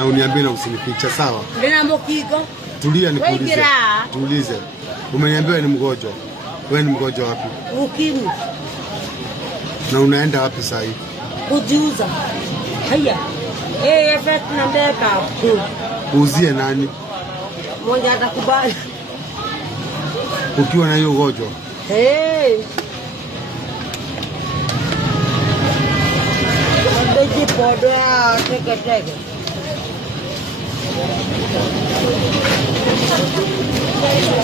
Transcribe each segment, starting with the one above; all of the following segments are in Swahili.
na uniambie na usinifiche, sawa? Nina mokiko. Tulia nikuulize. Tuulize. Umeniambia wewe ni mgonjwa. Wewe ni mgonjwa wapi? Ukimwi. Na unaenda wapi sasa hivi? Kujiuza. Haya. Effect na mbeka. Uuzie nani? Mmoja atakubali. Ukiwa na hiyo ugonjwa. Ndio podoa teke.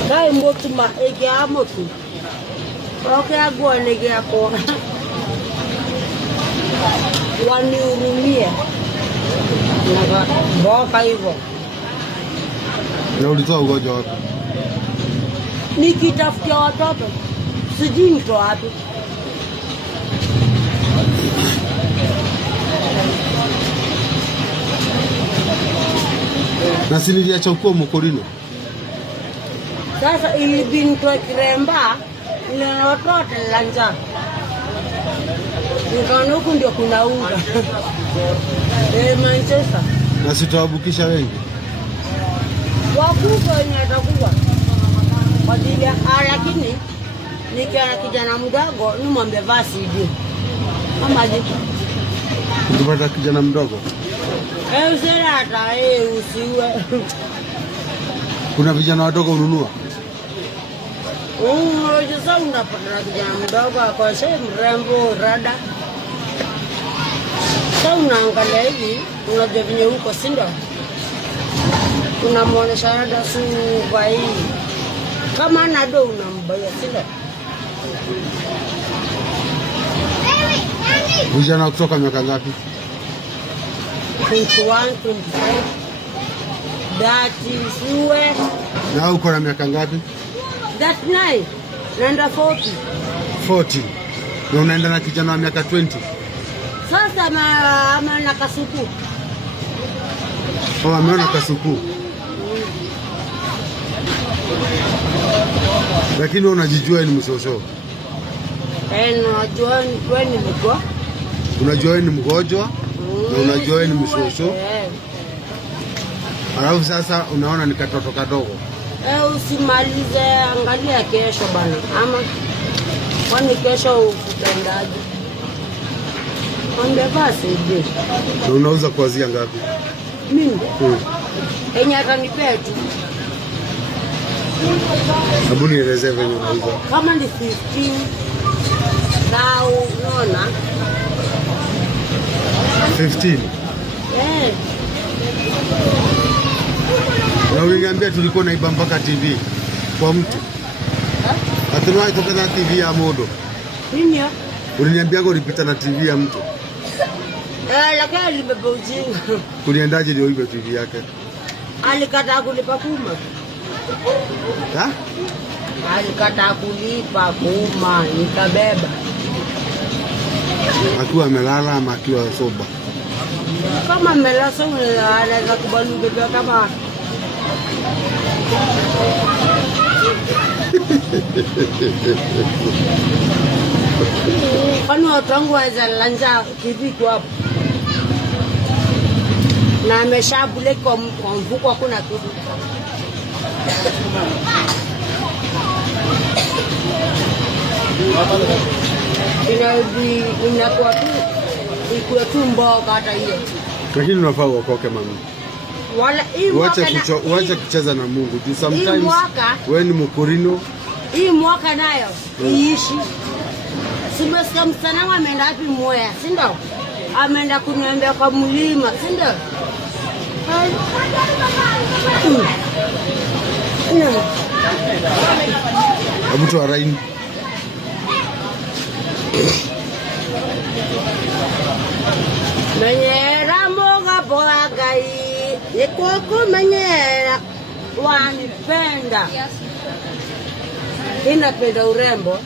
Kai motuma ege amotu. Oke agua nege yako. Wanihurumie. Mboka hivyo. Na ulitoa ugonjwa wapi? Nikitafutia watoto. Sijui niko wapi. Na si niliacha ukoo Mokorino. Sasa ilibidi kwa Kiremba ile watoto lanja. Nikaona huku ndio kuna unga. Manchester. Na sitawabukisha wengi. Wakubwa wenye atakuwa. Kwa ajili ya lakini nikiona kijana mdogo nimwambie basi hivi. Mama jibu. Ukipata kijana mdogo? Usilata usiwe. Kuna vijana wadogo ununua? Sasa unapata kijana mdogo akoshe mrembo rada. Sasa unaangalia hivi, unajua venye huko si ndio? Unamwonyesha rada suva hii. Kama anado unambaya si ndio? Vijana kutoka miaka ngapi? 21, 25, 30, siwe. Na uko na miaka ngapi? 39, naenda 40. 40. Na unaenda na kijana wa miaka 20? Sasa ameona kasuku. Ameona kasuku. Lakini unajijua ni mshosho. Unajua wewe ni mgonjwa. Unajua wewe ni mgonjwa. Na unajua wewe ni mshosho. Alafu sasa unaona ni katoto kadogo. Usimalize, angalia kesho bana. Ama kwani kesho utaendaje? Onde basi je. Na unauza kuanzia ngapi? Mimi. Kenya atanipea tu. Hebu nielezee venye unauza. Kama ni 15 dao unaona? 15. Na uliniambia tulikuwa naiba mpaka TV kwa mtu. Hatunawahi toka na TV ya modo. Nini ya? Uliniambia ulipita na TV ya mtu. Lakini alibeba ujinga. Kuliendaje ndio ibe TV yake? Alikataa kulipa kuma. Alikataa kulipa kuma, nikabeba. Akiwa amelala ama akiwa soba? Kama amelala anaweza kubali ubebe kama kwani watu wangu waweza lanja kivipi hapo? Na ameshabule kwa mfuko hakuna kitu. Inakuwa tu ikuwe tu mboga hata hiyo. Lakini unafaa uokoke mami. Wala hii Uache kucheza na Mungu. Sometimes wewe ni Mokorino. Hii mwaka nayo iishi. Simesikia msana ameenda wapi Mwea, si ndio? Ameenda kuniambia kwa mlima, si ndio? Hebu tu araini. Menyera moga boa gai. Ikoko menyera wanipenda. Inapenda urembo.